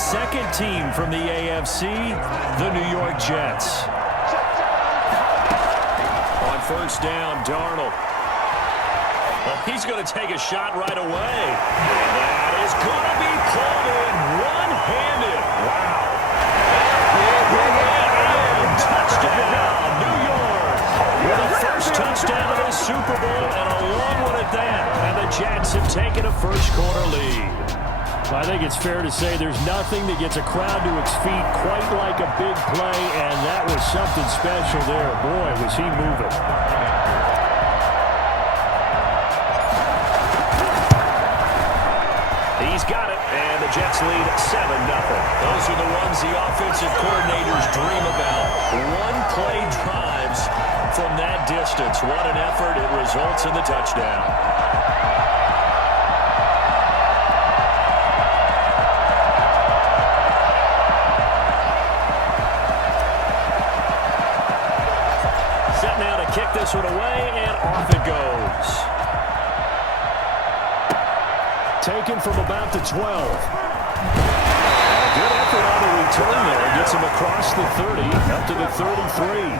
second team from the AFC, the New York Jets. On first down, Darnold. Well, he's going to take a shot right away. And that is going to be pulled in one-handed. Wow. And touchdown, New York. With the first touchdown of the Super Bowl and a long one at that. And the Jets have taken a first-quarter lead. I think it's fair to say there's nothing that gets a crowd to its feet quite like a big play, and that was something special there. Boy, was he moving. He's got it, and the Jets lead 7-0. Those are the ones the offensive coordinators dream about. One-play drives from that distance. What an effort. It results in the touchdown. Set now to kick this one away, and off it goes. Taken from about the 12. Good effort on the return there. Gets him across the 30, up to the 33.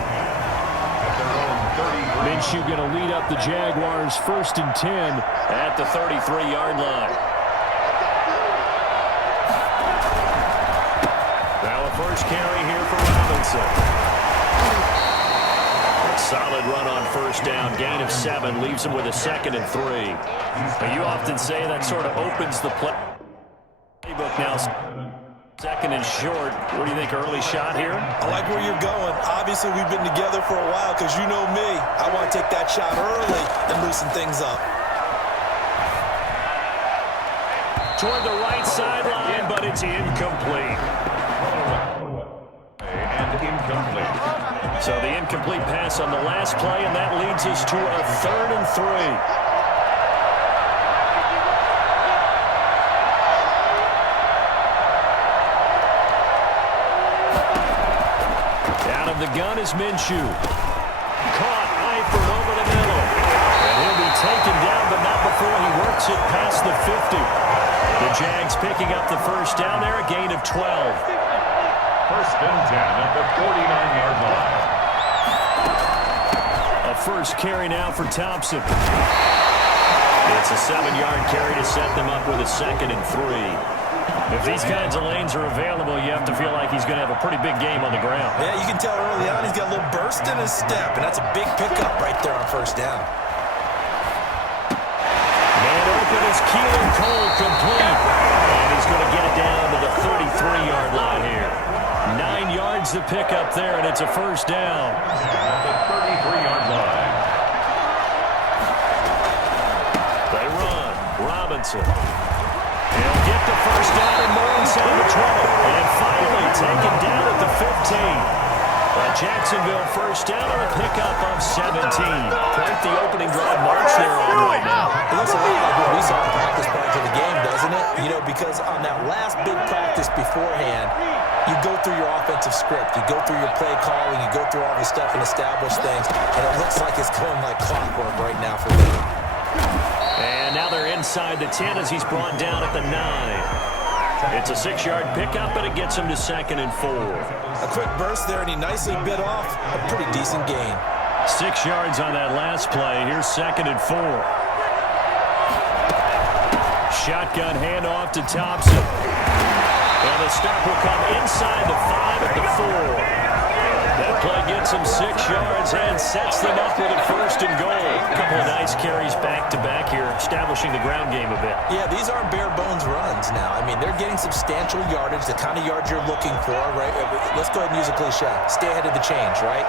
Minshew going to lead up the Jaguars 1st and 10 at the 33-yard line. Now a first carry here for Robinson. Solid run on first down. Gain of 7 leaves him with a 2nd and 3. But you often say that sort of opens the playbook now. 2nd and short. What do you think, early shot here? I like where you're going. Obviously, we've been together for a while because you know me. I want to take that shot early and loosen things up. Toward the right sideline, but it's incomplete. And incomplete. So the incomplete pass on the last play, and that leads us to a 3rd and 3. Out of the gun is Minshew. Caught, Eifert over the middle. And he'll be taken down, but not before he works it past the 50. The Jags picking up the first down there, a gain of 12. 1st and 10 at the 49-yard line. A first carry now for Thompson. It's a 7-yard carry to set them up with a 2nd and 3. If these kinds of lanes are available, you have to feel like he's going to have a pretty big game on the ground. Yeah, you can tell early on he's got a little burst in his step, and that's a big pickup right there on first down. Man open is Keelan Cole, complete. And he's going to get it down to the 33-yard line here. 9 yards to pick up there, and it's a first down. At the 33-yard line. They run. Robinson. He'll get the first down and more inside the 20. And finally taken down at the 15. A Jacksonville first down and a pickup of 17. Quite the opening drive march they're on right now. It looks a lot like what we saw in practice prior to the game, doesn't it? You know, because on that last big practice beforehand, you go through your offensive script, you go through your play calling, you go through all the stuff and establish things, and it looks like it's going like clockwork right now for them. And now they're inside the 10 as he's brought down at the 9. It's a 6-yard pickup, and it gets him to 2nd and 4. A quick burst there, and he nicely bit off a pretty decent gain. 6 yards on that last play. Here's 2nd and 4. Shotgun handoff to Thompson. And the stop will come inside the 5 at the 4. That play gets him 6 yards and sets them up with a 1st and goal. A couple of nice carries back-to-back here, establishing the ground game a bit. Yeah, these aren't bare-bones runs now. I mean, they're getting substantial yardage, the kind of yards you're looking for, right? Let's go ahead and use a cliche. Stay ahead of the change, right?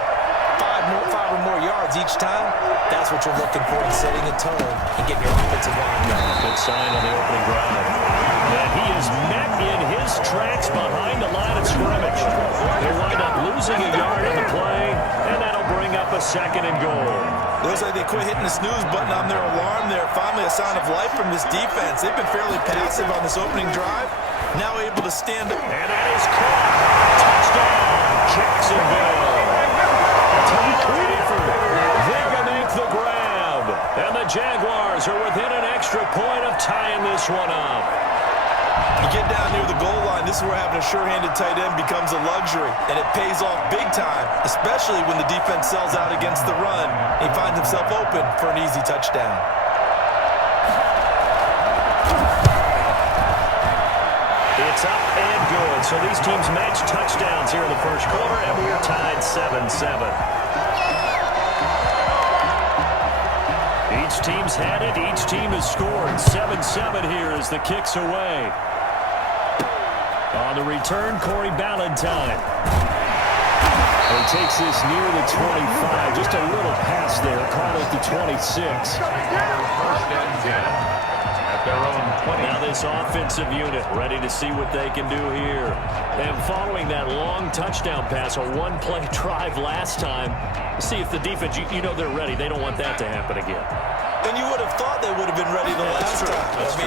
5 or more yards each time, that's what you're looking for in setting a tone and getting your offensive line going. Good sign on the opening drive. And he is met in his tracks behind the line of scrimmage. They wind up losing a yard on the play, and that'll bring up a 2nd and goal. Looks like they quit hitting the snooze button on their alarm there. Finally a sign of life from this defense. They've been fairly passive on this opening drive. Now able to stand up. And that is caught. Touchdown, Jacksonville. They can make the grab. And the Jaguars are within an extra point of tying this one up. You get down near the goal line, this is where having a sure-handed tight end becomes a luxury, and it pays off big time, especially when the defense sells out against the run. He finds himself open for an easy touchdown. It's up and good. So these teams match touchdowns here in the first quarter, and we're tied 7-7. Each team's had it. Each team has scored. 7-7 here as the kick's away. On the return, Corey Ballantyne. He takes this near the 25. Just a little pass there. Call it the 26. First and 10 at their own 20. Now this offensive unit ready to see what they can do here. And following that long touchdown pass, a one-play drive last time, see if the defense, you know they're ready. They don't want that to happen again. And you would have thought they would have been ready the last time.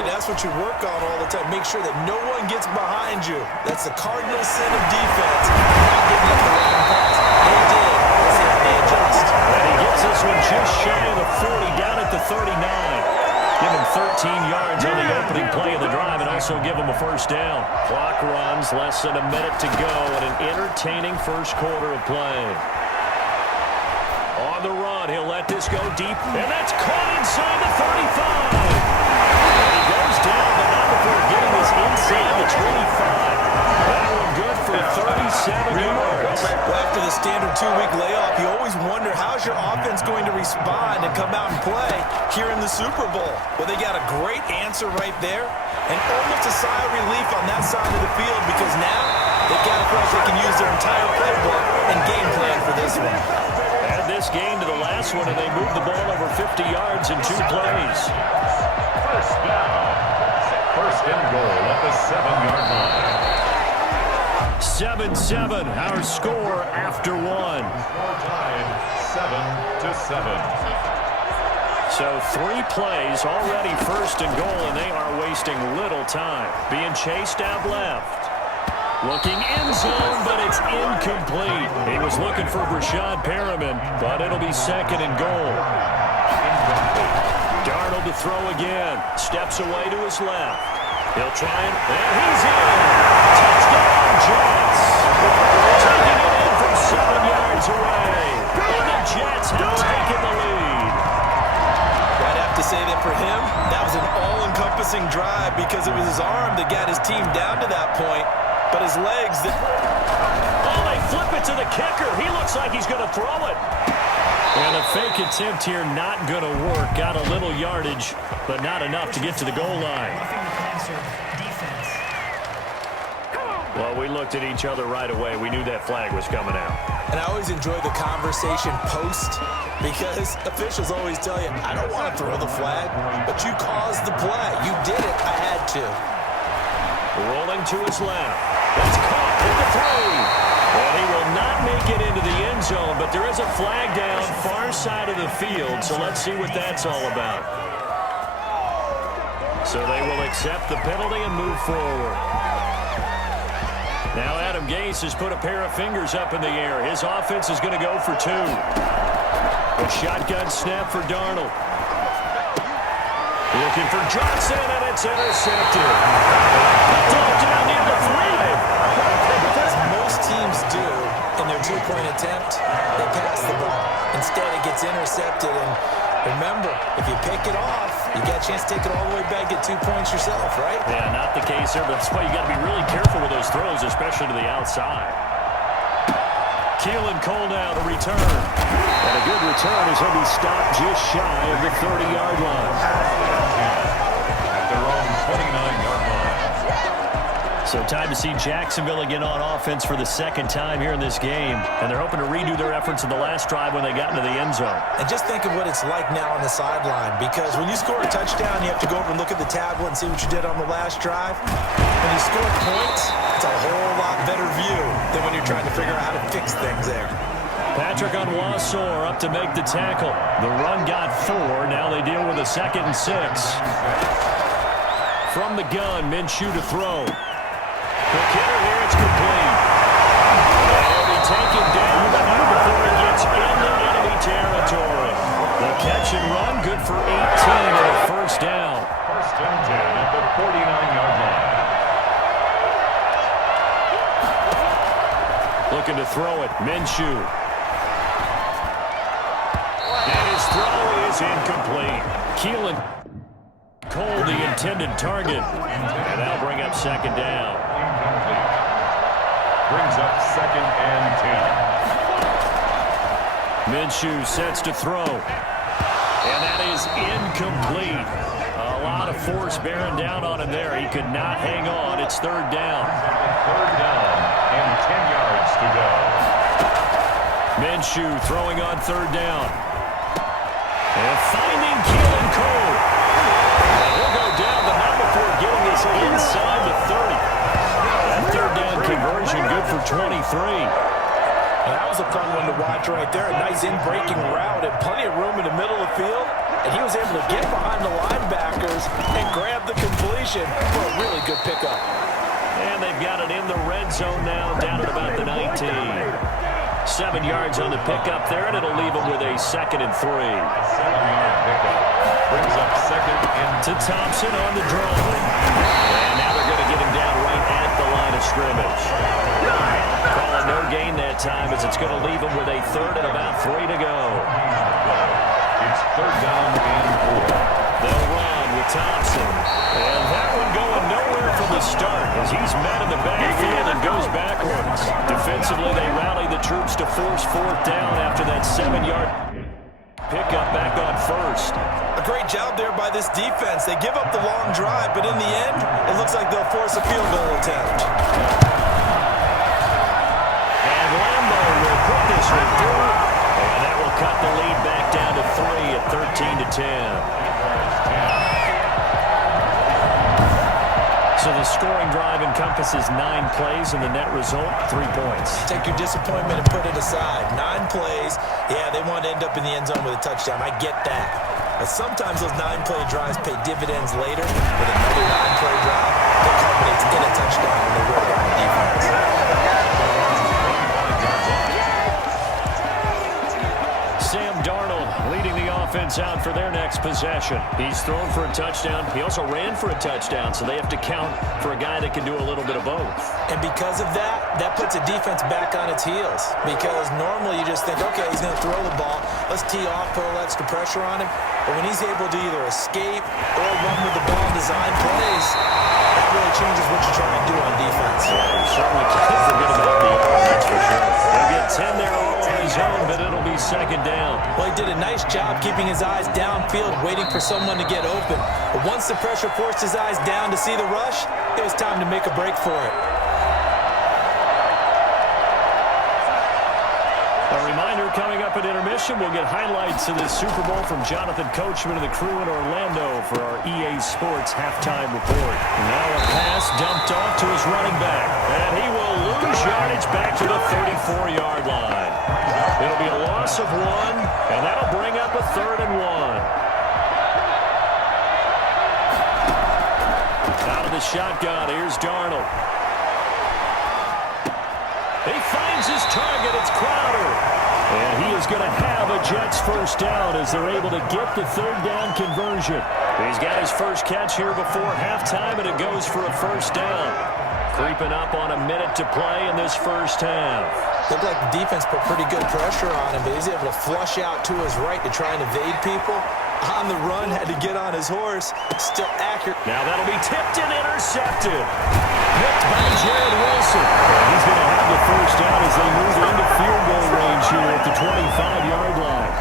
That's what you work on all the time. Make sure that no one gets behind you. That's the cardinal sin of defense. Not giving up the wrong pass. They did. Let's see how they adjust. And he gets this one just shy of the 40, down at the 39. Give him 13 yards on the opening play of the drive and also give him a first down. Clock runs, less than a minute to go, and an entertaining first quarter of play. On the run, he'll let this go deep, and that's caught inside the 35. And he goes down, but not before getting this inside the 25. That one good for 37 yards. Well, after the standard 2-week layoff, you always wonder how's your offense going to respond and come out and play here in the Super Bowl. Well, they got a great answer right there, and almost a sigh of relief on that side of the field because now they've got a place they can use their entire playbook and game plan for this one. Add this game to the last one, and they moved the ball over 50 yards in 2 plays. First down. First and goal at the 7-yard line. 7-7, our score after 1. Score tied 7-7. So 3 plays, already first and goal, and they are wasting little time. Being chased out left. Looking end zone, but it's incomplete. He was looking for Brashad Perriman, but it'll be second and goal. Darnold to throw again. Steps away to his left. He'll try and he's in. Touchdown, Jets. Taking it in from 7 yards away. And the Jets have taken the lead. I'd have to say that for him, that was an all-encompassing drive because it was his arm that got his team down to that point. But his legs that... Oh, they flip it to the kicker. He looks like he's going to throw it. And a fake attempt here not going to work. Got a little yardage, but not enough to get to the goal line. Well, we looked at each other right away. We knew that flag was coming out. And I always enjoy the conversation post because officials always tell you, I don't want to throw the flag, but you caused the play. You did it. I had to. Rolling to his left. That's caught at the 3. And he will not make it into the end zone, but there is a flag down far side of the field, so let's see what that's all about. So they will accept the penalty and move forward. Now Adam Gase has put a pair of fingers up in the air. His offense is going to go for 2. A shotgun snap for Darnold. Looking for Johnson, and it's intercepted. Down near the 3. As most teams do in their 2-point attempt, they pass the ball. Instead, it gets intercepted. And remember, if you pick it off, you get a chance to take it all the way back, get 2 points yourself, right? Yeah, not the case here, but that's why you got to be really careful with those throws, especially to the outside. Keelan Cole now to return. And a good return as he'll be stopped just shy of the 30-yard line. At their own 29-yard line. So time to see Jacksonville again on offense for the second time here in this game. And they're hoping to redo their efforts in the last drive when they got into the end zone. And just think of what it's like now on the sideline, because when you score a touchdown, you have to go over and look at the tablet and see what you did on the last drive. When you score points, it's a whole lot better view than when you're trying to figure out how to fix things there. Patrick Onwuasor up to make the tackle. The run got 4. Now they deal with a 2nd and 6. From the gun, Minshew to throw. The kicker here, it's complete. And he'll be taken down, but not before it gets into enemy territory. The catch and run, good for 18 and a first down. First and 10 at the 49-yard line. Looking to throw it. Minshew. And his throw is incomplete. Keelan Cole, the intended target. And that'll bring up second down. Incomplete. Brings up 2nd and 10. Minshew sets to throw. And that is incomplete. A lot of force bearing down on him there. He could not hang on. It's 3rd down. 3rd down and 10 yards to go. Minshew throwing on 3rd down. And finding Keelan Cole. And he'll go down, but not before getting this inside the 30. That 3rd down conversion good for 23. That was a fun one to watch right there. A nice in-breaking route and plenty of room in the middle of the field. And he was able to get behind the linebackers and grab the completion for a really good pickup. And they've got it in the red zone now, down at about the 19. 7 yards on the pickup there, and it'll leave them with a 2nd and 3. 7-yard pickup. Brings up 2nd and To Thompson on the draw. And now they're going to get him down right at the line of scrimmage. Calling no gain that time as it's going to leave him with a 3rd and about 3 to go. It's 3rd down and 4. They'll run with Thompson. And that one going nowhere from the start as he's met in the backfield and goes backwards. Defensively, they rally the troops to force 4th down after that 7-yard pickup back on 1st. A great job there by this defense. They give up the long drive, but in the end, it looks like they'll force a field goal attempt. And Lambo will put this one through. And that will cut the lead back down to 3 at 13 to 10. So the scoring drive encompasses 9 plays, and the net result, 3 points. Take your disappointment and put it aside. 9 plays. Yeah, they want to end up in the end zone with a touchdown. I get that. But sometimes those 9-play drives pay dividends later with another 9-play drive that culminates in a touchdown when they roll down the defense. Sam Darnold leading the offense out for their next possession. He's thrown for a touchdown. He also ran for a touchdown, so they have to count for a guy that can do a little bit of both. And because of that, that puts a defense back on its heels. Because normally you just think, okay, he's going to throw the ball. Let's tee off, put a little extra pressure on him. But when he's able to either escape or run with the ball and design plays, that really changes what you're trying to do on defense. You certainly can't forget about the arm, that's for sure. He'll get 10 there all on his own, but it'll be 2nd down. Well, he did a nice job keeping his eyes downfield, waiting for someone to get open. But once the pressure forced his eyes down to see the rush, it was time to make a break for it. A reminder, coming up at intermission, we'll get highlights of this Super Bowl from Jonathan Coachman and the crew in Orlando for our EA Sports halftime report. Now a pass dumped off to his running back, and he will lose yardage back to the 34-yard line. It'll be a loss of 1, and that'll bring up a 3rd and 1. Out of the shotgun, here's Darnold. He finds his target. It's Crowder. And he is going to have a Jets 1st down as they're able to get the 3rd down conversion. He's got his first catch here before halftime, and it goes for a 1st down. Creeping up on a minute to play in this 1st half. Looked like the defense put pretty good pressure on him, but he's able to flush out to his right to try and evade people. On the run, had to get on his horse. Still accurate. Now that'll be tipped and intercepted. Picked by Jared Wilson. And he's going to have the 1st down as they move into field goal range here at the 25-yard line.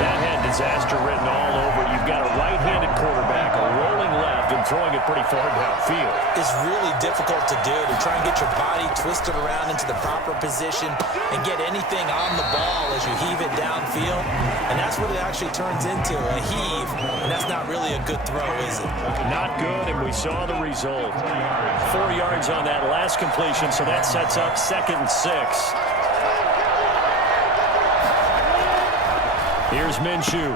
That had disaster written all over. You've got a right-handed quarterback, a rolling left, and throwing it pretty far downfield. It's really difficult to do, to try and get your body twisted around into the proper position and get anything on the ball as you heave it downfield. And that's what it actually turns into, a heave. And that's not really a good throw, is it? Not good, and we saw the result. 4 yards on that last completion, so that sets up 2nd and 6. Here's Minshew.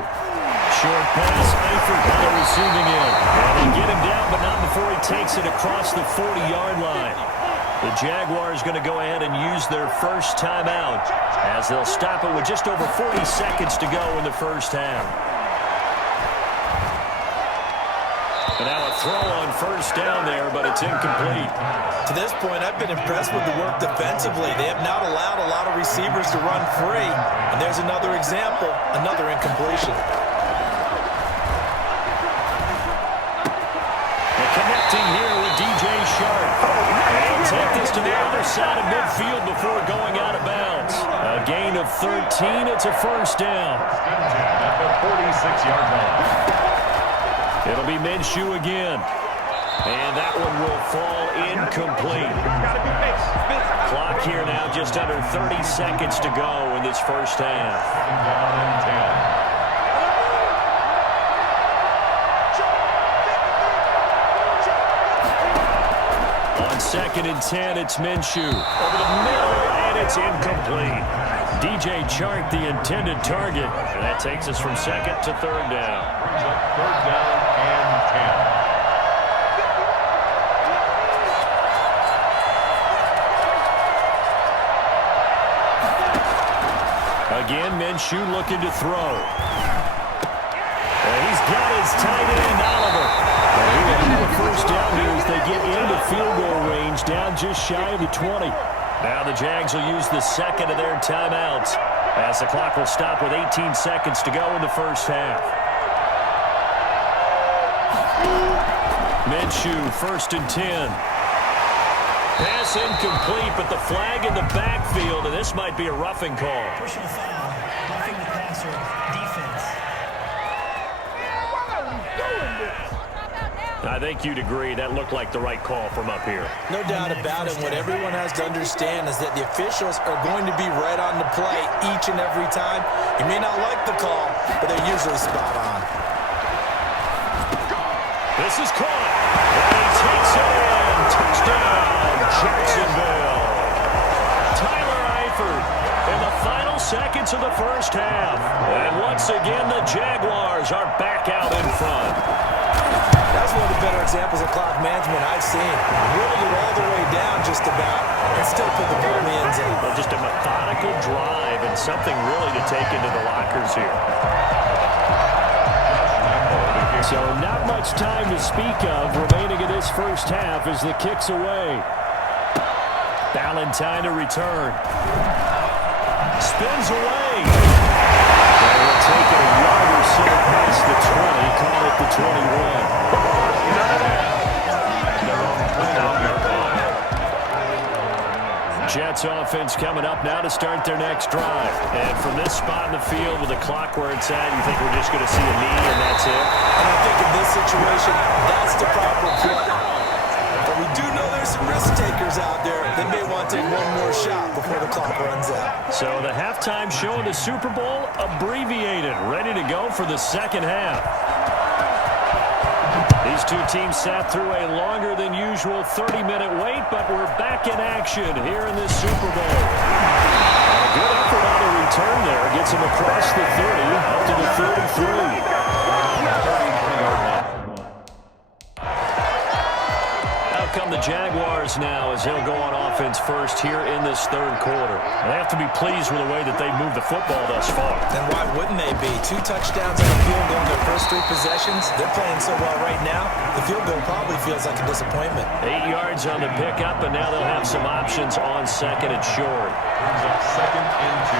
Short pass, Eifert on the receiving end. And they get him down, but not before he takes it across the 40-yard line. The Jaguars going to go ahead and use their first timeout as they'll stop it with just over 40 seconds to go in the 1st half. And now a throw on 1st down there, but it's incomplete. To this point, I've been impressed with the work defensively. They have not allowed a lot of receivers to run free. And there's another example, another incompletion. Connecting here with DJ Sharp. They'll take this to the other side of midfield before going out of bounds. A gain of 13. It's a first down. At the 46-yard line. It'll be Minshew again. And that one will fall incomplete. Clock here now just under 30 seconds to go in this first half. Down and 10. Second and 10, it's Minshew. Over the middle, and it's incomplete. DJ Chark, the intended target. And that takes us from second to third down. Brings up third down and 10. Again, Minshew looking to throw. And he's got his tight end, Oliver. He will do the first down here as they get into field goal range, down just shy of the 20. Now the Jags will use the second of their timeouts as the clock will stop with 18 seconds to go in the first half. Minshew, first and 10. Pass incomplete, but the flag in the backfield, and this might be a roughing call. Personal foul, roughing the passer, defense. I think you'd agree that looked like the right call from up here. No doubt about it. What everyone has to understand is that the officials are going to be right on the play each and every time. You may not like the call, but they're usually spot on. This is caught. And he takes it in. Touchdown, Jacksonville. Tyler Eifert in the final seconds of the first half. And once again, the Jaguars are back out in front. That's one of the better examples of clock management I've seen. Rolling it all the way down just about and still put the ball in the end zone. Well, just a methodical drive and something really to take into the lockers here. So not much time to speak of remaining in this first half as the kick's away. Ballantyne to return. Spins away. They will take a yard or so past the 20, call it the 21. Jets offense coming up now to start their next drive. And from this spot in the field with the clock where it's at, you think we're just going to see a knee and that's it? And I think in this situation, that's the proper play. But we do know there's some risk takers out there. They may want to take one more shot before the clock runs out. So the halftime show in the Super Bowl abbreviated, ready to go for the second half. These two teams sat through a longer than usual 30-minute wait, but we're back in action here in this Super Bowl. A good effort on the return there. Gets him across the 30 up to the 33. Out come the Jaguars now as they'll go on offense first here in this third quarter. They have to be pleased with the way that they've moved the football thus far. And why wouldn't they be? 2 touchdowns on the field goal in their first 3 possessions. They're playing so well right now, the field goal probably feels like a disappointment. 8 yards on the pickup, and now they'll have some options on second and short. Brings up second and 2.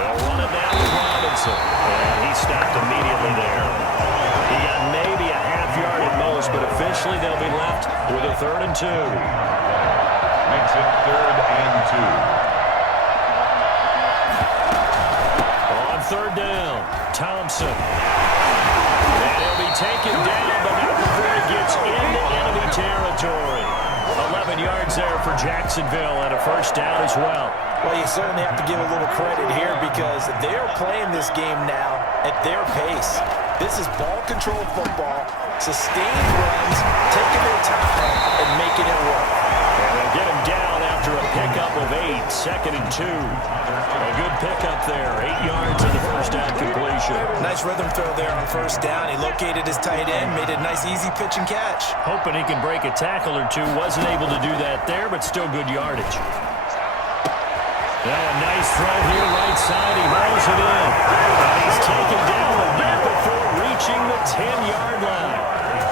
They'll run it down with Robinson, and he stopped immediately there. He got maybe a half yard at most, but officially they'll be left with a 3rd and 2. Makes it 3rd and 2. On 3rd down, Thompson. And he'll be taken down, but not before he gets into enemy territory. 11 yards there for Jacksonville and a first down as well. Well, you certainly have to give a little credit here because they're playing this game now at their pace. This is ball control football, sustained runs, taking their time, and making it work. And they'll get him down after a pickup of 8, 2nd and 2. A good pickup there, 8 yards in the first down completion. Nice rhythm throw there on first down. He located his tight end, made a nice easy pitch and catch. Hoping he can break a tackle or two. Wasn't able to do that there, but still good yardage. Now a nice throw here, right side. He hauls it in. And he's taken down but not before reaching the 10-yard line.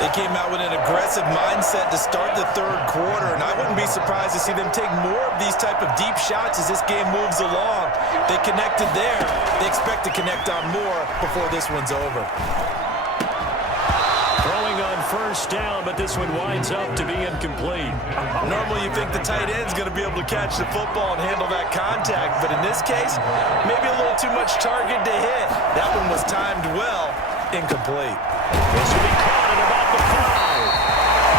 They came out with an aggressive mindset to start the third quarter, and I wouldn't be surprised to see them take more of these type of deep shots as this game moves along. They connected there. They expect to connect on more before this one's over. Throwing on first down, but this one winds up to be incomplete. Normally you think the tight end's going to be able to catch the football and handle that contact, but in this case, maybe a little too much target to hit. That one was timed well, incomplete. This will be caught at about the 5.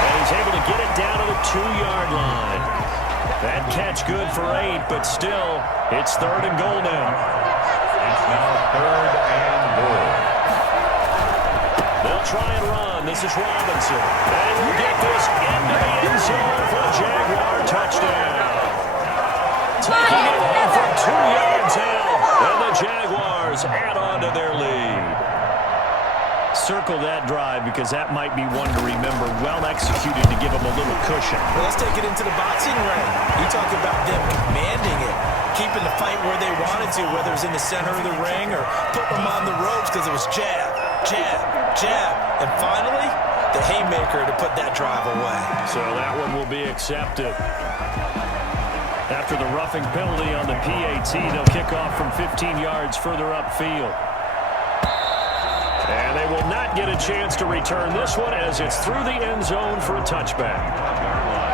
And he's able to get it down to the 2-yard line. That catch good for 8, but still, it's 3rd and goal now. It's now 3rd and goal. They'll try and run. This is Robinson. And he will get this into the end zone for a Jaguar touchdown. Taking it in for 2 yards out. And the Jaguars add on to their lead. Circle that drive because that might be one to remember. Well executed to give them a little cushion. Well, let's take it into the boxing ring. You talk about them commanding it, keeping the fight where they wanted to, whether it was in the center of the ring or putting them on the ropes because it was jab, jab, jab. And finally, the haymaker to put that drive away. So that one will be accepted. After the roughing penalty on the PAT, they'll kick off from 15 yards further upfield. And they will not get a chance to return this one as it's through the end zone for a touchback.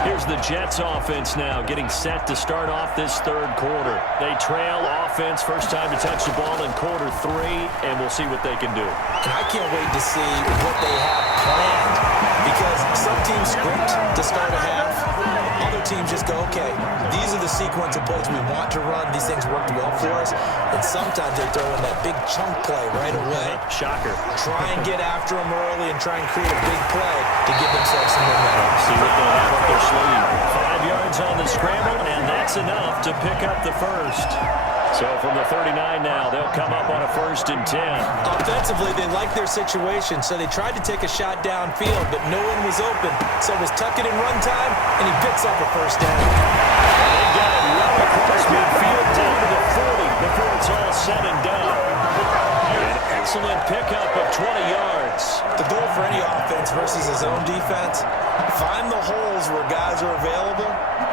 Here's the Jets offense now getting set to start off this third quarter. They trail offense, first time to touch the ball in quarter 3, and we'll see what they can do. And I can't wait to see what they have planned because some teams script to start a half. Other teams just go, okay, these are the sequence of plays we want to run. These things worked well for us. And sometimes they throw in that big chunk play right away. Shocker. Try and get after them early and try and create a big play to give themselves some momentum. See what they have up their sleeve. 5 yards on the scramble, and that's enough to pick up the first. So from the 39 now, they'll come up on a 1st and 10. Offensively, they like their situation, so they tried to take a shot downfield, but no one was open. So it was tuck it in run time, and he picks up a first down. They got it well across midfield down to the 40 before it's all said and done. An excellent pickup of 20 yards. The goal for any offense versus his own defense, find the holes where guys are available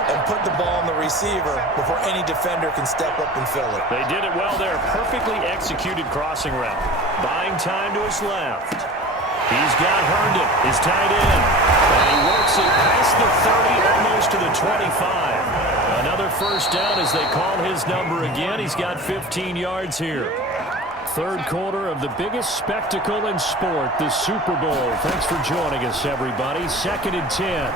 and put the ball on the receiver before any defender can step up and fill it. They did it well there. Perfectly executed crossing route. Buying time to his left. He's got Herndon, his tight end. And he works it past the 30, almost to the 25. Another first down as they call his number again. He's got 15 yards here. Third quarter of the biggest spectacle in sport, the Super Bowl. Thanks for joining us, everybody. 2nd and 10.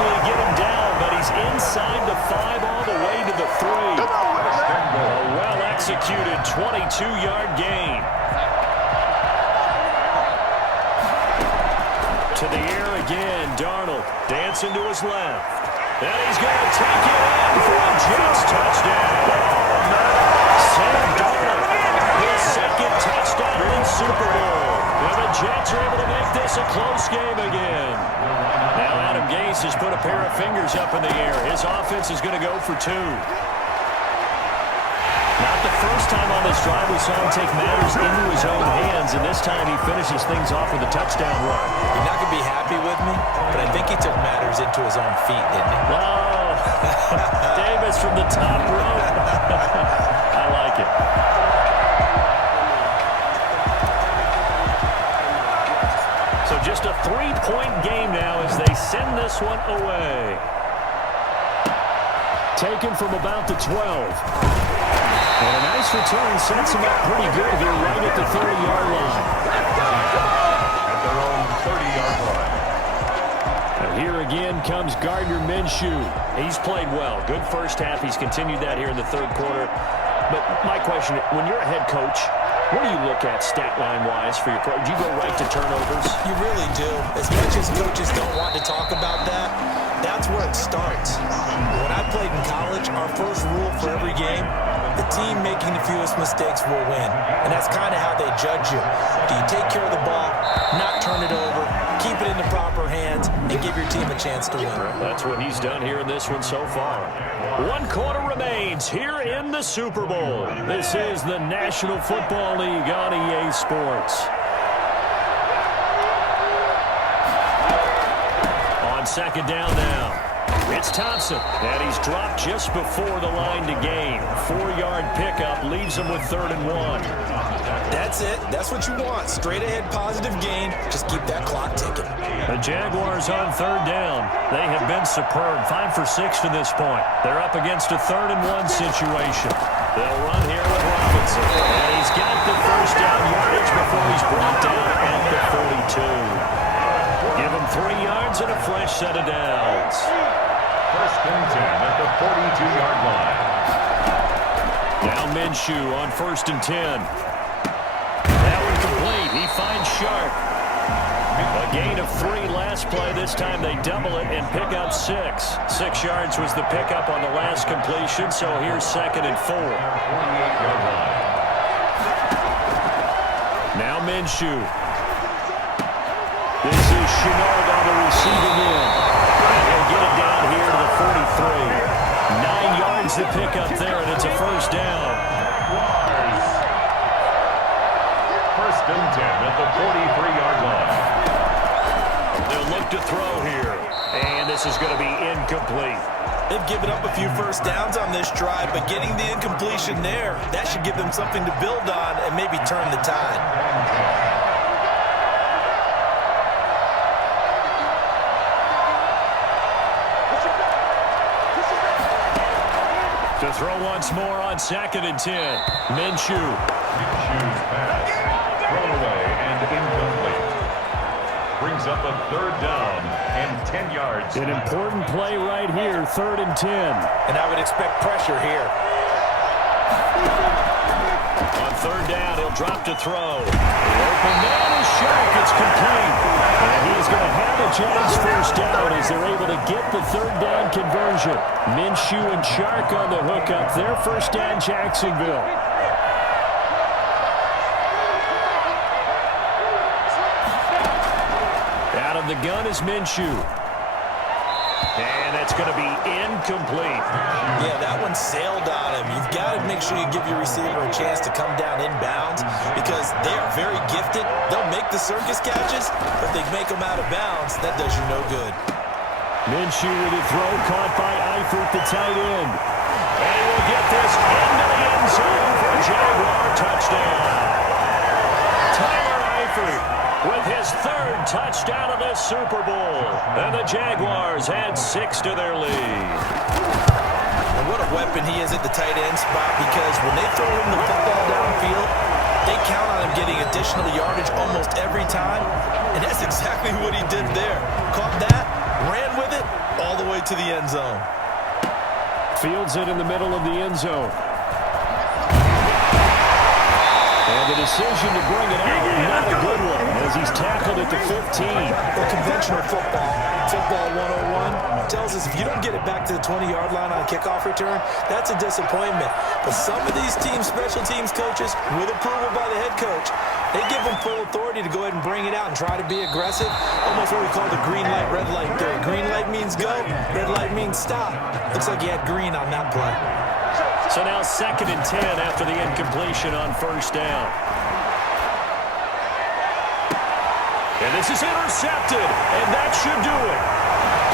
Get him down, but he's inside the 5 all the way to the 3. A well-executed 22-yard gain. To the air again, Darnold dancing to his left. And he's going to take it in for a Jets touchdown. Sam Darnold, his 2nd touchdown in the Super Bowl. And the Jets are able to make this a close game again. Now Adam Gase has put a pair of fingers up in the air. His offense is going to go for 2. Not the first time on this drive we saw him take matters into his own hands, and this time he finishes things off with a touchdown run. You're not going to be happy with me, but I think he took matters into his own feet, didn't he? Oh, Davis from the top rope. I like it. So just a 3-point game now as they send this one away. Taken from about the 12. And a nice return sets him up pretty good here right at the 30-yard line. At their own 30-yard line. And here again comes Gardner Minshew. He's played well. Good first half. He's continued that here in the third quarter. But my question, when you're a head coach, what do you look at stat line-wise for your program? Do you go right to turnovers? You really do. As much as coaches don't want to talk about that, that's where it starts. When I played in college, our first rule for every game, the team making the fewest mistakes will win. And that's kind of how they judge you. Do you take care of the ball, not turn it over, keep it in the proper upper hand and give your team a chance to win. That's what he's done here in this one so far. 1 quarter remains here in the Super Bowl. This is the National Football League on EA Sports. On second down now. It's Thompson, and he's dropped just before the line to gain. 4-yard pickup leaves him with 3rd and 1. That's it. That's what you want. Straight ahead positive gain. Just keep that clock ticking. The Jaguars on 3rd down. They have been superb. 5 for 6 to this point. They're up against a 3rd and 1 situation. They'll run here with Robinson. And he's got the first down yardage before he's brought down at the 42. Give him 3 yards and a fresh set of downs. First and 10 at the 42-yard line. Now Minshew on 1st and 10. That one complete. He finds Sharp. A gain of 3 last play. This time they double it and pick up 6. 6 yards was the pickup on the last completion, so here's 2nd and 4. 48-yard line. Now Minshew. This is Chenault on the receiving end. And he'll get it down here to the 43. 9 yards to pick up there, and it's a first down. First and 10 at the 43-yard line. They'll look to throw here, and this is going to be incomplete. They've given up a few first downs on this drive, but getting the incompletion there, that should give them something to build on and maybe turn the tide. To throw once more on 2nd and 10. Minshew. Minshew's pass. Thrown away and incomplete. Brings up a 3rd down and 10 yards. An important play right here, 3rd and 10. And I would expect pressure here. On 3rd down, he'll drop to throw. The open man is Shark. It's complete. And he's going to have a Jags first down as they're able to get the 3rd down conversion. Minshew and Shark on the hook up. Their first down, Jacksonville. Out of the gun is Minshew. And that's going to be incomplete. Yeah, that one sailed on him. You've got to make sure you give your receiver a chance to come down inbounds because they are very gifted. They'll make the circus catches, but they make them out of bounds. That does you no good. Minshew with a throw caught by Eifert, the tight end. And he will get this into the end zone for a Jaguar touchdown. Tyler Eifert with his 3rd touchdown of this Super Bowl. And the Jaguars add 6 to their lead. And what a weapon he is at the tight end spot because when they throw him the football downfield, they count on him getting additional yardage almost every time. And that's exactly what he did there. Caught that, ran with it, all the way to the end zone. Fields it in the middle of the end zone. And the decision to bring it out, not a good one, as he's tackled at the 15. The conventional football 101, tells us if you don't get it back to the 20-yard line on a kickoff return, that's a disappointment. But some of these special teams coaches, with approval by the head coach, they give them full authority to go ahead and bring it out and try to be aggressive. Almost what we call the green light, red light theory. Green light means go, red light means stop. Looks like he had green on that play. So now 2nd and 10 after the incompletion on 1st down. And this is intercepted, and that should do it.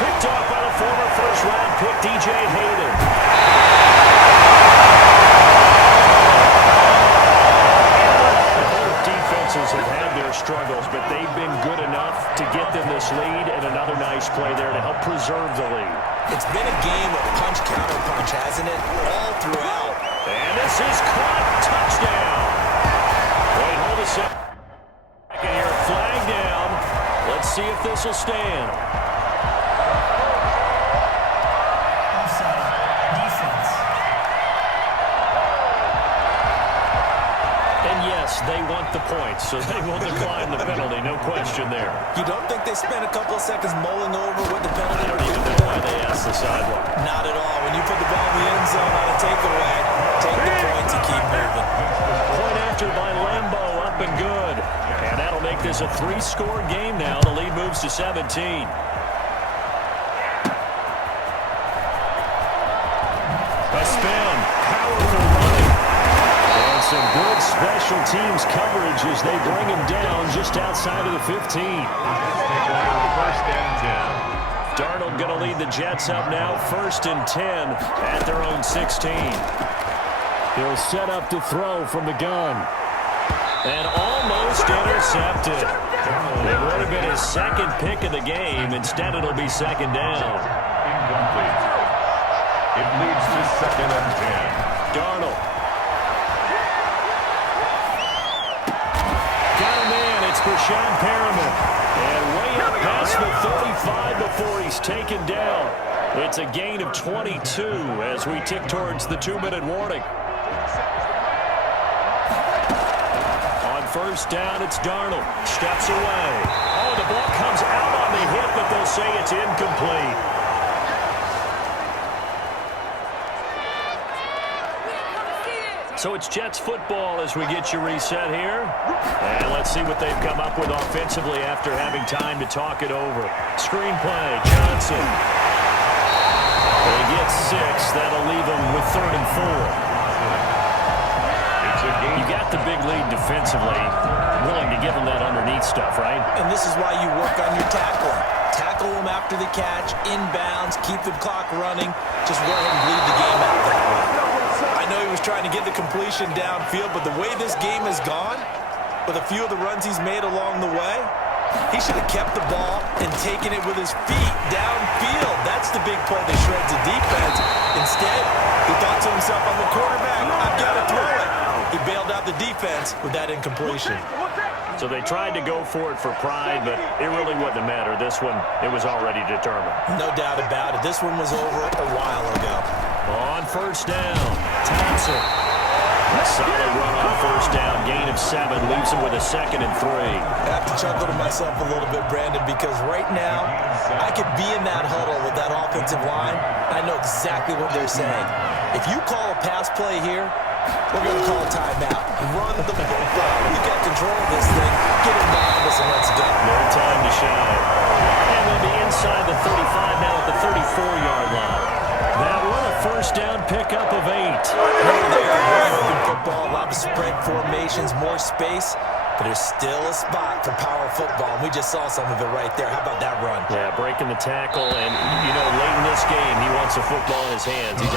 Picked off by the former first-round pick, DJ Hayden. Both defenses have had their struggles, but they've been good enough to get them this lead, and another nice play there to help preserve the lead. It's been a game of punch-counter-punch, hasn't it? All throughout. And this is caught. Touchdown. Wait, hold a second here. Flag down. Let's see if this will stand. Offside. Defense. And yes, they want the points, so they will decline the penalty. No question there. You don't think they spent a couple of seconds mulling over what the I penalty don't even know why they asked the sideline. Not at all. When you put the ball in the end zone on a takeaway, take the points and keep moving. Point after by Lambeau, up and good. And that'll make is a 3-score game now. The lead moves to 17. A spin. Powerful running. And some good special teams coverage as they bring him down just outside of the 15. First and 10. Darnold going to lead the Jets up now, 1st and 10 at their own 16. He'll set up to throw from the gun. And almost intercepted. It would have been his second pick of the game. Instead, it'll be 2nd down. Incomplete. It leads to 2nd and 10. Darnold. Got a man. It's Brashad Perriman. And way up past the 35 before he's taken down. It's a gain of 22 as we tick towards the 2-minute warning. On 1st down, it's Darnold. Steps away. Oh, the ball comes out on the hit, but they'll say it's incomplete. So it's Jets football as we get you reset here. And let's see what they've come up with offensively after having time to talk it over. Screenplay, Johnson. They get 6. That'll leave them with 3rd and 4. You got the big lead defensively. Willing to give them that underneath stuff, right? And this is why you work on your tackling. Tackle them after the catch, inbounds, keep the clock running. Just go ahead and bleed the game out that way. I know he was trying to get the completion downfield, but the way this game has gone, with a few of the runs he's made along the way, he should have kept the ball and taken it with his feet downfield. That's the big play that shreds the defense. Instead, he thought to himself, I'm the quarterback, I've got to throw it. He bailed out the defense with that incompletion. So they tried to go for it for pride, but it really wouldn't have mattered. This one, it was already determined. No doubt about it. This one was over a while ago. On 1st down, Thompson. A solid run on 1st down. Gain of 7 leaves him with a 2nd and 3. I have to chuckle to myself a little bit, Brandon, because right now I could be in that huddle with that offensive line. I know exactly what they're saying. If you call a pass play here, we're going to call a timeout. Run the football. We got control of this thing. Get it behind us and let's go. No time to shy. And they'll be inside the 35 now at the 34-yard line. That one a 1st down pickup of 8. Football, a lot of spread formations, more space, but there's still a spot for power football. And we just saw some of it right there. How about that run? Yeah, breaking the tackle, and, late in this game, he wants the football in his hands. He's